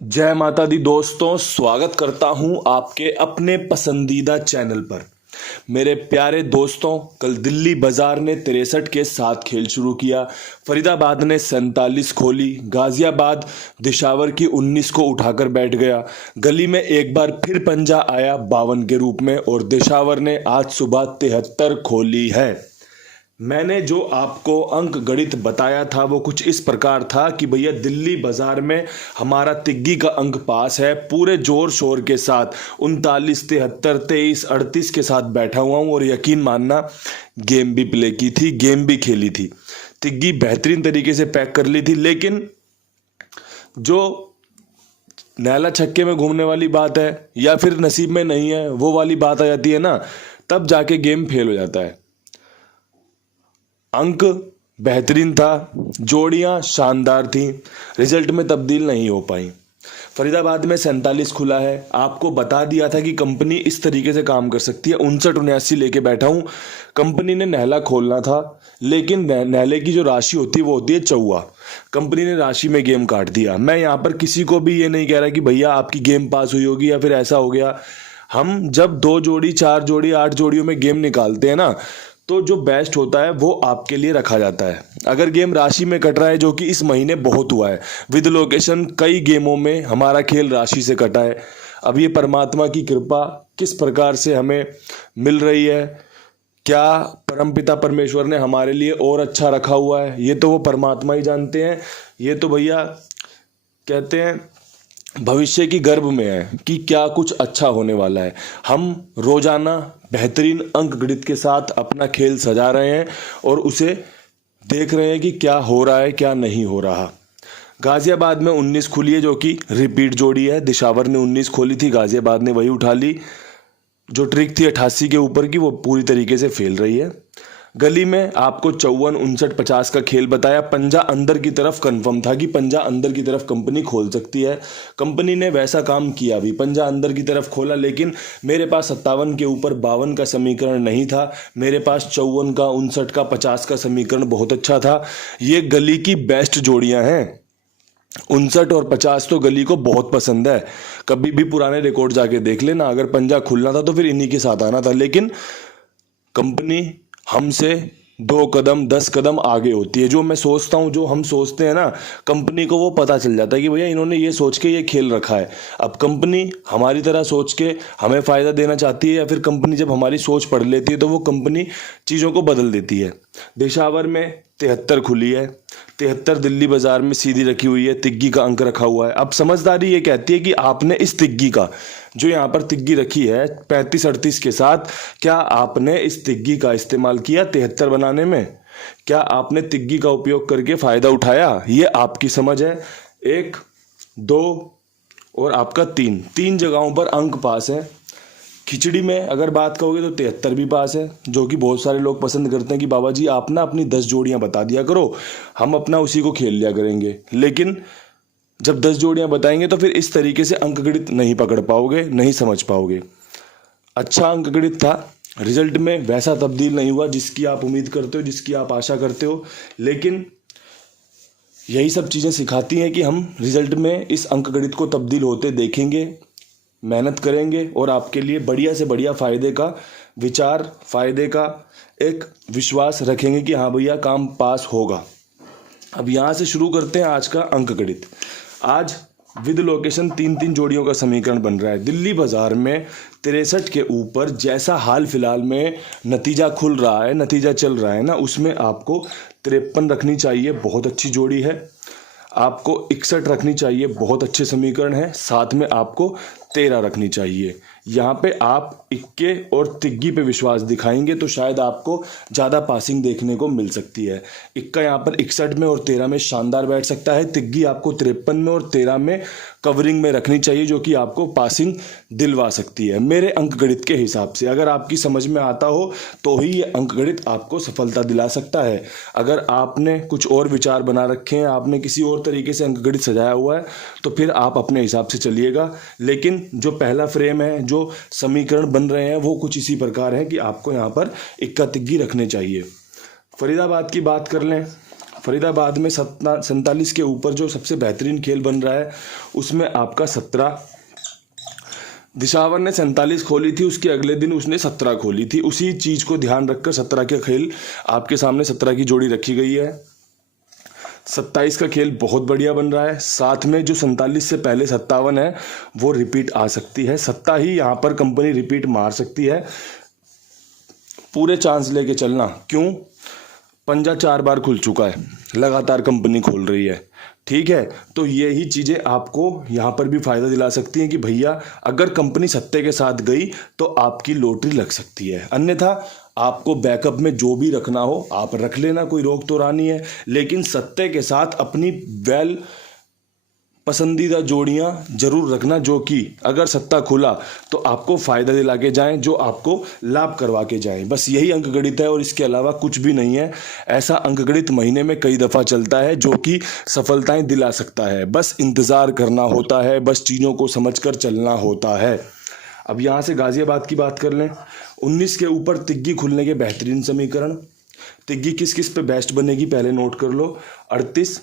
जय माता दी दोस्तों, स्वागत करता हूं आपके अपने पसंदीदा चैनल पर। मेरे प्यारे दोस्तों, कल दिल्ली बाजार ने 63 के साथ खेल शुरू किया। फरीदाबाद ने 47 खोली। गाजियाबाद दिशावर की 19 को उठाकर बैठ गया। गली में एक बार फिर पंजा आया 52 के रूप में और दिशावर ने आज सुबह 73 खोली है। मैंने जो आपको अंक गणित बताया था वो कुछ इस प्रकार था कि भैया दिल्ली बाजार में हमारा तिग्गी का अंक पास है। पूरे जोर शोर के साथ 39, 73, 23, 38 के साथ बैठा हुआ हूँ और यकीन मानना गेम भी प्ले की थी, गेम भी खेली थी, तिग्गी बेहतरीन तरीके से पैक कर ली थी। लेकिन जो नैला छक्के में घूमने वाली बात है या फिर नसीब में नहीं है वो वाली बात आ जाती है ना, तब जाके गेम फेल हो जाता है। अंक बेहतरीन था, जोड़ियां शानदार थी, रिजल्ट में तब्दील नहीं हो पाई। फरीदाबाद में 47 खुला है। आपको बता दिया था कि कंपनी इस तरीके से काम कर सकती है। 59-79 लेके बैठा हूं। कंपनी ने नहला खोलना था, लेकिन नहले की जो राशि होती है वो होती है 54। कंपनी ने राशि में गेम काट दिया। मैं यहाँ पर किसी को भी ये नहीं कह रहा कि भैया आपकी गेम पास हुई होगी या फिर ऐसा हो गया। हम जब 2 जोड़ी, 4 जोड़ी, 8 जोड़ियों में गेम निकालते हैं ना, तो जो बेस्ट होता है वो आपके लिए रखा जाता है। अगर गेम राशि में कट रहा है, जो कि इस महीने बहुत हुआ है विद लोकेशन, कई गेमों में हमारा खेल राशि से कटा है। अब ये परमात्मा की कृपा किस प्रकार से हमें मिल रही है, क्या परमपिता परमेश्वर ने हमारे लिए और अच्छा रखा हुआ है, ये तो वो परमात्मा ही जानते हैं। ये तो भैया कहते हैं भविष्य की गर्भ में है कि क्या कुछ अच्छा होने वाला है। हम रोजाना बेहतरीन अंक गणित के साथ अपना खेल सजा रहे हैं और उसे देख रहे हैं कि क्या हो रहा है, क्या नहीं हो रहा। गाजियाबाद में 19 खुली है, जो कि रिपीट जोड़ी है। दिशावर ने 19 खोली थी, गाजियाबाद ने वही उठा ली। जो ट्रिक थी 88 के ऊपर की, वो पूरी तरीके से फेल रही है। गली में आपको 54, 59, 50 का खेल बताया। पंजा अंदर की तरफ कंफर्म था कि पंजा अंदर की तरफ कंपनी खोल सकती है। कंपनी ने वैसा काम किया भी, पंजा अंदर की तरफ खोला। लेकिन मेरे पास 57 के ऊपर 52 का समीकरण नहीं था। मेरे पास 54 का, 59 का, 50 का समीकरण बहुत अच्छा था। ये गली की बेस्ट जोड़ियां हैं। 59 और 50 तो गली को बहुत पसंद है। कभी भी पुराने रिकॉर्ड जाके देख लेना, अगर पंजा खुलना था तो फिर इन्हीं के साथ आना था। लेकिन कंपनी हमसे 2 कदम, 10 कदम आगे होती है। जो मैं सोचता हूँ, जो हम सोचते हैं ना, कंपनी को वो पता चल जाता है कि भैया इन्होंने ये सोच के ये खेल रखा है। अब कंपनी हमारी तरह सोच के हमें फ़ायदा देना चाहती है, या फिर कंपनी जब हमारी सोच पढ़ लेती है तो वो कंपनी चीज़ों को बदल देती है। दिशावर में 73 खुली है। 73 दिल्ली बाजार में सीधी रखी हुई है, तिग्गी का अंक रखा हुआ है। अब समझदारी ये कहती है कि आपने इस तिग्गी का, जो यहाँ पर तिग्गी रखी है 35-38 के साथ, क्या आपने इस तिग्गी का इस्तेमाल किया 73 बनाने में? क्या आपने तिग्गी का उपयोग करके फायदा उठाया? ये आपकी समझ है। 1, 2 और आपका 3 जगहों पर अंक पास है। खिचड़ी में अगर बात करोगे तो 73 भी पास है, जो कि बहुत सारे लोग पसंद करते हैं कि बाबा जी आप ना अपनी 10 जोड़ियां बता दिया करो, हम अपना उसी को खेल लिया करेंगे। लेकिन जब 10 जोड़ियां बताएंगे तो फिर इस तरीके से अंकगणित नहीं पकड़ पाओगे, नहीं समझ पाओगे। अच्छा अंकगणित था, रिजल्ट में वैसा तब्दील नहीं हुआ जिसकी आप उम्मीद करते हो, जिसकी आप आशा करते हो। लेकिन यही सब चीज़ें सिखाती हैं कि हम रिजल्ट में इस अंकगणित को तब्दील होते देखेंगे, मेहनत करेंगे और आपके लिए बढ़िया से बढ़िया फ़ायदे का विचार, फ़ायदे का एक विश्वास रखेंगे कि हाँ भैया काम पास होगा। अब यहाँ से शुरू करते हैं आज का अंकगणित। आज विद लोकेशन 3 जोड़ियों का समीकरण बन रहा है। दिल्ली बाजार में 63 के ऊपर जैसा हाल फिलहाल में नतीजा खुल रहा है, नतीजा चल रहा है ना, उसमें आपको 53 रखनी चाहिए, बहुत अच्छी जोड़ी है। आपको 61 रखनी चाहिए, बहुत अच्छे समीकरण है। साथ में आपको 13 रखनी चाहिए। यहाँ पे आप इक्के और तिग्गी पे विश्वास दिखाएंगे तो शायद आपको ज़्यादा पासिंग देखने को मिल सकती है। इक्का यहाँ पर 61 में और 13 में शानदार बैठ सकता है। तिग्गी आपको 53 में और 13 में कवरिंग में रखनी चाहिए, जो कि आपको पासिंग दिलवा सकती है मेरे अंकगणित के हिसाब से। अगर आपकी समझ में आता हो तो ही ये अंकगणित आपको सफलता दिला सकता है। अगर आपने कुछ और विचार बना रखे हैं, आपने किसी और तरीके से अंकगणित सजाया हुआ है, तो फिर आप अपने हिसाब से चलिएगा। लेकिन जो पहला फ्रेम है, जो समीकरण बन रहे हैं, वो कुछ इसी प्रकार है कि आपको यहाँ पर इक्का तिग्गी रखने चाहिए। फरीदाबाद की बात कर लें फरीदाबाद में 47 के ऊपर जो सबसे बेहतरीन खेल बन रहा है उसमें आपका 17। दिशावर ने 47 खोली थी, उसके अगले दिन उसने 17 खोली थी। उसी चीज़ को ध्यान रखकर 17 के खेल आपके सामने 17 की जोड़ी रखी गई है। 27 का खेल बहुत बढ़िया बन रहा है। साथ में जो 47 से पहले 57 है वो रिपीट आ सकती है। सत्ता ही यहाँ पर कंपनी रिपीट मार सकती है। पूरे चांस लेके चलना। क्यों? पंजा 4 बार खुल चुका है, लगातार कंपनी खोल रही है। ठीक है, तो यही चीज़ें आपको यहाँ पर भी फायदा दिला सकती हैं कि भैया अगर कंपनी सत्ते के साथ गई तो आपकी लॉटरी लग सकती है। अन्यथा आपको बैकअप में जो भी रखना हो आप रख लेना, कोई रोक तो रहा नहीं है। लेकिन सत्ते के साथ अपनी वेल पसंदीदा जोड़ियां जरूर रखना, जो कि अगर सत्ता खुला तो आपको फायदा दिला के जाएं, जो आपको लाभ करवा के जाएं। बस यही अंकगणित है और इसके अलावा कुछ भी नहीं है। ऐसा अंकगणित महीने में कई दफ़ा चलता है जो कि सफलताएं दिला सकता है। बस इंतज़ार करना होता है, बस चीज़ों को समझकर चलना होता है। अब यहाँ से गाजियाबाद की बात कर लें। 19 के ऊपर तिग्गी खुलने के बेहतरीन समीकरण। तिग्गी किस किस पे बेस्ट बनेगी पहले नोट कर लो। 38,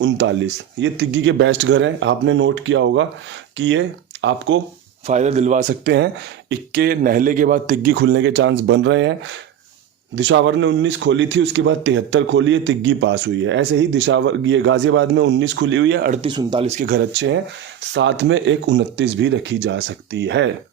39 ये तिग्गी के बेस्ट घर हैं। आपने नोट किया होगा कि ये आपको फ़ायदा दिलवा सकते हैं। इक्के नहले के बाद तिग्गी खुलने के चांस बन रहे हैं। दिशावर ने 19 खोली थी, उसके बाद 73 खोली है, तिग्गी पास हुई है। ऐसे ही दिशावर ये गाजियाबाद में 19 खुली हुई है, 38 39 के घर अच्छे हैं। साथ में एक 29 भी रखी जा सकती है।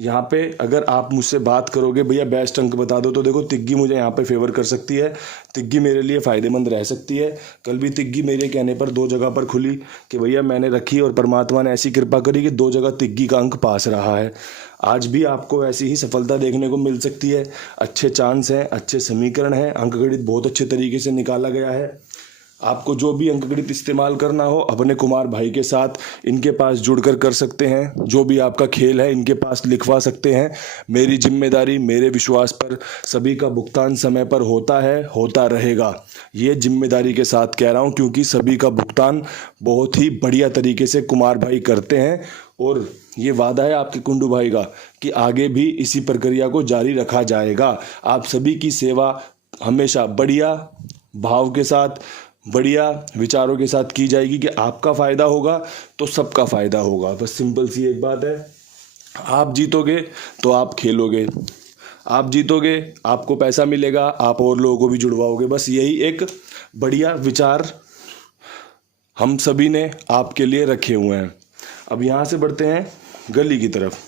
यहाँ पे अगर आप मुझसे बात करोगे भैया बेस्ट अंक बता दो, तो देखो तिग्गी मुझे यहाँ पे फेवर कर सकती है। तिग्गी मेरे लिए फ़ायदेमंद रह सकती है। कल भी तिग्गी मेरे कहने पर 2 जगह पर खुली कि भैया मैंने रखी और परमात्मा ने ऐसी कृपा करी कि 2 जगह तिग्गी का अंक पास रहा है। आज भी आपको ऐसी ही सफलता देखने को मिल सकती है। अच्छे चांस हैं, अच्छे समीकरण हैं, अंकगणित बहुत अच्छे तरीके से निकाला गया है। आपको जो भी अंकगणित इस्तेमाल करना हो अपने कुमार भाई के साथ इनके पास जुड़कर कर सकते हैं। जो भी आपका खेल है इनके पास लिखवा सकते हैं। मेरी जिम्मेदारी, मेरे विश्वास पर सभी का भुगतान समय पर होता है, होता रहेगा। ये जिम्मेदारी के साथ कह रहा हूँ क्योंकि सभी का भुगतान बहुत ही बढ़िया तरीके से कुमार भाई करते हैं। और ये वादा है आपके कुंडू भाई का कि आगे भी इसी प्रक्रिया को जारी रखा जाएगा। आप सभी की सेवा हमेशा बढ़िया भाव के साथ, बढ़िया विचारों के साथ की जाएगी कि आपका फ़ायदा होगा तो सबका फ़ायदा होगा। बस सिंपल सी एक बात है, आप जीतोगे तो आप खेलोगे, आप जीतोगे आपको पैसा मिलेगा, आप और लोगों को भी जुड़वाओगे। बस यही एक बढ़िया विचार हम सभी ने आपके लिए रखे हुए हैं। अब यहाँ से बढ़ते हैं गली की तरफ।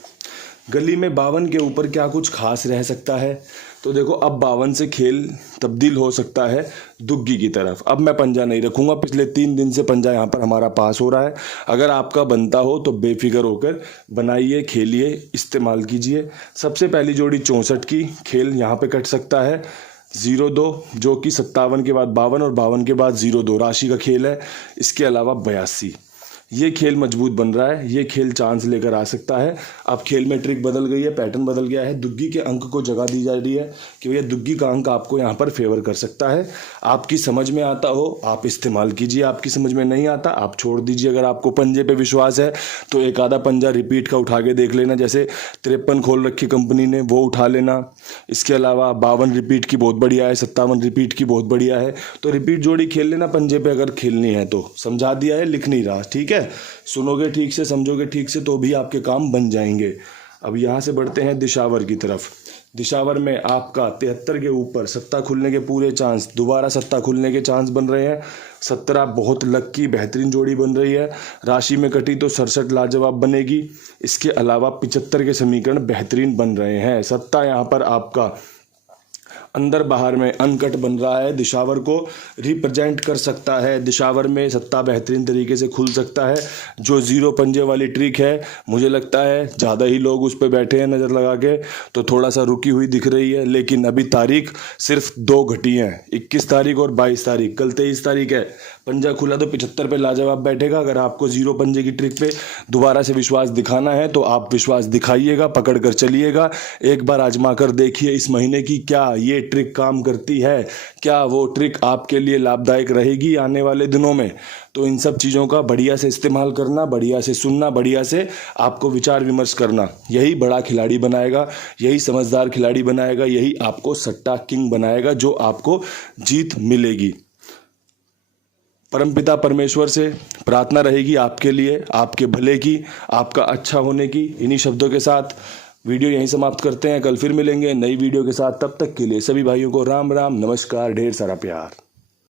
गली में 52 के ऊपर क्या कुछ खास रह सकता है? तो देखो अब 52 से खेल तब्दील हो सकता है दुग्गी की तरफ। अब मैं पंजा नहीं रखूंगा, पिछले 3 दिन से पंजा यहाँ पर हमारा पास हो रहा है। अगर आपका बनता हो तो बेफिक्र होकर बनाइए, खेलिए, इस्तेमाल कीजिए। सबसे पहली जोड़ी 64 की खेल यहाँ पे कट सकता है। 02 जो कि 57 के बाद 52 और 52 के बाद 02 राशि का खेल है। इसके अलावा 82 ये खेल मजबूत बन रहा है। ये खेल चांस लेकर आ सकता है। अब खेल में ट्रिक बदल गई है, पैटर्न बदल गया है। दुग्गी के अंक को जगह दी जा रही है कि भैया दुग्गी का अंक आपको यहाँ पर फेवर कर सकता है। आपकी समझ में आता हो आप इस्तेमाल कीजिए, आपकी समझ में नहीं आता आप छोड़ दीजिए। अगर आपको पंजे पे विश्वास है तो एक आधा पंजा रिपीट का उठा के देख लेना। जैसे 53 खोल रखी कंपनी ने, वो उठा लेना। इसके अलावा 52 रिपीट की बहुत बढ़िया है, 57 रिपीट की बहुत बढ़िया है। तो रिपीट जोड़ी खेल लेना पंजे पे अगर खेलनी है तो। समझा दिया है, लिख नहीं रहा, ठीक है। सुनोगे ठीक से, समझोगे ठीक से तो भी आपके काम बन जाएंगे। अब यहां से बढ़ते हैं दिशावर की तरफ। दिशावर में आपका 73 के ऊपर सत्ता खुलने के पूरे चांस, दोबारा सत्ता खुलने के चांस बन रहे हैं। 17 बहुत लक्की बेहतरीन जोड़ी बन रही है। राशि में कटी तो 67 लाजवाब बनेगी। इसके अलावा 75 के समीकरण बेहतरीन बन रहे हैं। सत्ता यहाँ पर आपका अंदर बाहर में अनकट बन रहा है, दिशावर को रिप्रेजेंट कर सकता है। दिशावर में सत्ता बेहतरीन तरीके से खुल सकता है। जो 0 पंजे वाली ट्रिक है मुझे लगता है ज़्यादा ही लोग उस पर बैठे हैं नज़र लगा के, तो थोड़ा सा रुकी हुई दिख रही है। लेकिन अभी तारीख सिर्फ 2 घटी हैं, 21 तारीख और 22 तारीख। कल 23 तारीख है। पंजा खुला तो 75 पे लाजवाब बैठेगा। अगर आपको 0 पंजे की ट्रिक पे दोबारा से विश्वास दिखाना है तो आप विश्वास दिखाइएगा, पकड़ कर चलिएगा। एक बार आजमा कर देखिए इस महीने की क्या ये ट्रिक काम करती है, क्या वो ट्रिक आपके लिए लाभदायक रहेगी आने वाले दिनों में। तो इन सब चीज़ों का बढ़िया से इस्तेमाल करना, बढ़िया से सुनना, बढ़िया से आपको विचार विमर्श करना, यही बड़ा खिलाड़ी बनाएगा, यही समझदार खिलाड़ी बनाएगा, यही आपको सट्टा किंग बनाएगा, जो आपको जीत मिलेगी। परमपिता परमेश्वर से प्रार्थना रहेगी आपके लिए, आपके भले की, आपका अच्छा होने की। इन्हीं शब्दों के साथ वीडियो यहीं समाप्त करते हैं। कल फिर मिलेंगे नई वीडियो के साथ। तब तक के लिए सभी भाइयों को राम राम, नमस्कार, ढेर सारा प्यार।